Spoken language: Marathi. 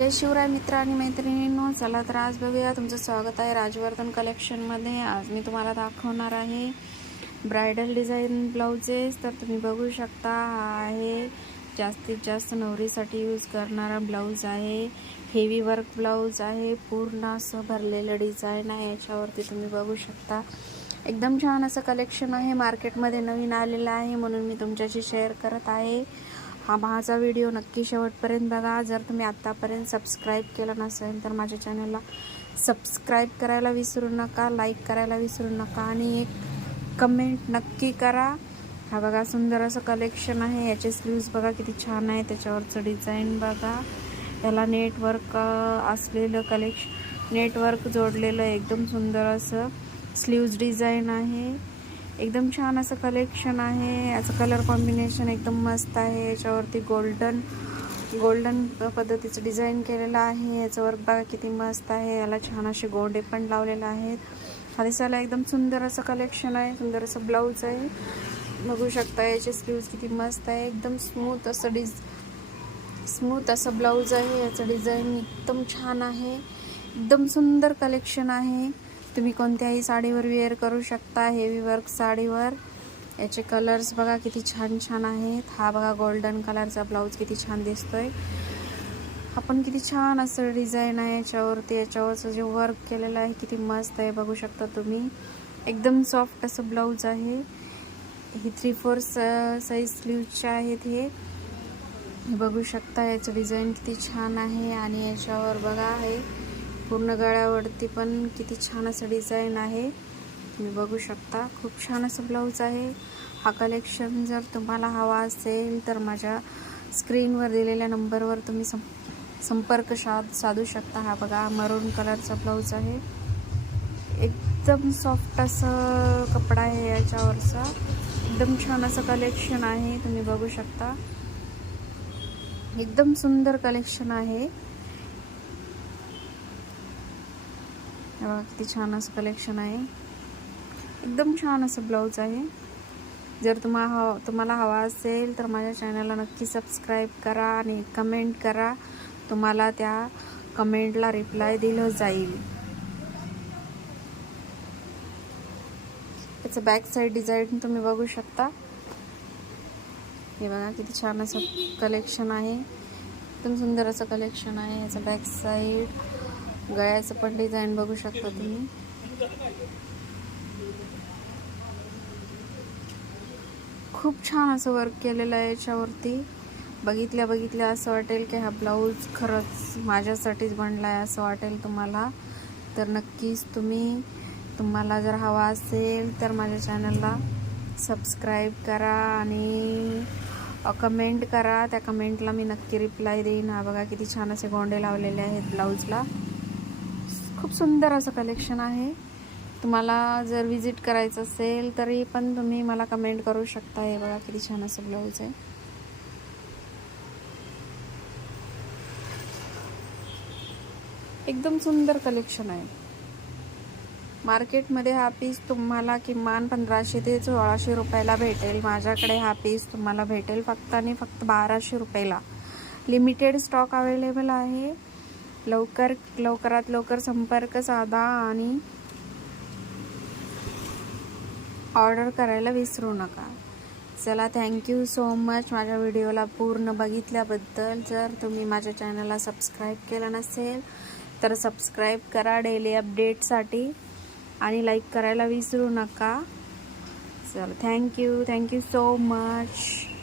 जय शिवराय मित्र आणि मैत्रिणींनो, चला तर आज बघूया. तुमचं स्वागत आहे राजवर्धन कलेक्शनमध्ये. आज मी तुम्हाला दाखवणार आहे ब्रायडल डिझाईन ब्लाउजेस. तर तुम्ही बघू शकता, हा आहे जास्तीत जास्त नवरीसाठी यूज करणारा ब्लाऊज आहे. हेवी वर्क ब्लाऊज आहे, पूर्ण असं भरलेलं डिझाईन आहे याच्यावरती. तुम्ही बघू शकता, एकदम छान असं कलेक्शन आहे. मार्केटमध्ये नवीन आलेलं आहे म्हणून मी तुमच्याशी शेअर करत आहे. हा माझा व्हिडिओ नक्की शेवटपर्यंत बघा. जर तुम्ही आत्तापर्यंत सबस्क्राईब केलं नसेल तर माझ्या चॅनलला सबस्क्राईब करायला विसरू नका, लाईक करायला विसरू नका आणि एक कमेंट नक्की करा. हा बघा, सुंदर असं कलेक्शन आहे. याचे स्लीव्ज बघा किती छान आहे, त्याच्यावरचं डिझाईन बघा. याला नेटवर्क असलेलं कलेक्शन, नेटवर्क जोडलेलं एकदम सुंदर असं स्लीव्ज डिझाईन आहे. एकदम छान असं कलेक्शन आहे. याचं कलर कॉम्बिनेशन एकदम मस्त आहे. याच्यावरती गोल्डन पद्धतीचं डिझाईन केलेलं आहे. याचं वर्क बघा किती मस्त आहे. याला छान असे गोंडे पण लावलेले आहेत. हा दिसायला एकदम सुंदर असं कलेक्शन आहे. सुंदर असं ब्लाऊज आहे, बघू शकता. याचे स्लीव्ज किती मस्त आहे. एकदम स्मूथ असं ब्लाऊज आहे. याचं डिझाईन एकदम छान आहे. एकदम सुंदर कलेक्शन आहे. तुम्ही कोणत्याही साडीवर वेअर करू शकता, हेवी वर्क साडीवर. याचे कलर्स बघा किती छान छान आहेत. हा बघा, गोल्डन कलरचा ब्लाऊज किती छान दिसतोय. आपण किती छान असं डिझाईन आहे याच्यावरती. याच्यावरचं जे वर्क केलेलं आहे किती मस्त आहे, बघू शकता तुम्ही. एकदम सॉफ्ट असं ब्लाऊज आहे. ही 3/4 साईज स्लीव्जचे आहेत हे बघू शकता. याचं डिझाईन किती छान आहे आणि याच्यावर बघा, हे पूर्ण गळ्यावरती पण किती छान असं डिझाईन आहे, तुम्ही बघू शकता. खूप छान असं ब्लाऊज आहे. हा कलेक्शन जर तुम्हाला हवा असेल तर माझ्या स्क्रीनवर दिलेल्या नंबरवर तुम्ही संपर्क साधू शकता. हा बघा, मरून कलरचा ब्लाऊज आहे. एकदम सॉफ्ट असं कपडा आहे याच्यावरचा. एकदम छान असं कलेक्शन आहे, तुम्ही बघू शकता. एकदम सुंदर कलेक्शन आहे. बघा किती छान असं कलेक्शन आहे. एकदम छान असं ब्लाऊज आहे. जर तुम्हाला हवा असेल तर माझ्या चॅनलला नक्की सबस्क्राईब करा आणि कमेंट करा. तुम्हाला त्या कमेंटला रिप्लाय दिलं जाईल. याचं बॅक साईड डिझाईन तुम्ही बघू शकता. हे बघा किती छान असं कलेक्शन आहे. एकदम सुंदर असं कलेक्शन आहे. याचं बॅक साईड, गळ्याचं पण डिझाईन बघू शकता तुम्ही. खूप छान असं वर्क केलेलं आहे याच्यावरती. बघितल्या असं वाटेल की हा ब्लाऊज खरंच माझ्यासाठीच बनला आहे असं वाटेल तुम्हाला. तर नक्कीच तुम्हाला जर हवा असेल तर माझ्या चॅनलला सबस्क्राईब करा आणि कमेंट करा. त्या कमेंटला मी नक्की रिप्लाय देईन. हा बघा किती छान असे गोंडे लावलेले आहेत ब्लाऊजला. खूप सुंदर असं कलेक्शन आहे. तुम्हाला जर विजिट करायचं असेल तरी पण तुम्ही मला कमेंट करू शकता. हे बघा किती छान असं ब्लाऊज आहे. एकदम सुंदर कलेक्शन आहे. मार्केटमध्ये हा पीस तुम्हाला किमान 1500 ते 1600 रुपयाला भेटेल. माझ्याकडे हा पीस तुम्हाला भेटेल फक्त आणि फक्त 1200 रुपयाला. लिमिटेड स्टॉक अवेलेबल आहे. लवकरात लवकर संपर्क साधा आणि ऑर्डर करायला विसरू नका. चला, थँक्यू सो मच माझ्या व्हिडिओला पूर्ण बघितल्याबद्दल. जर तुम्ही माझ्या चॅनलला सबस्क्राईब केलं नसेल तर सबस्क्राईब करा डेली अपडेटसाठी आणि लाईक करायला विसरू नका. चला, थँक्यू सो मच.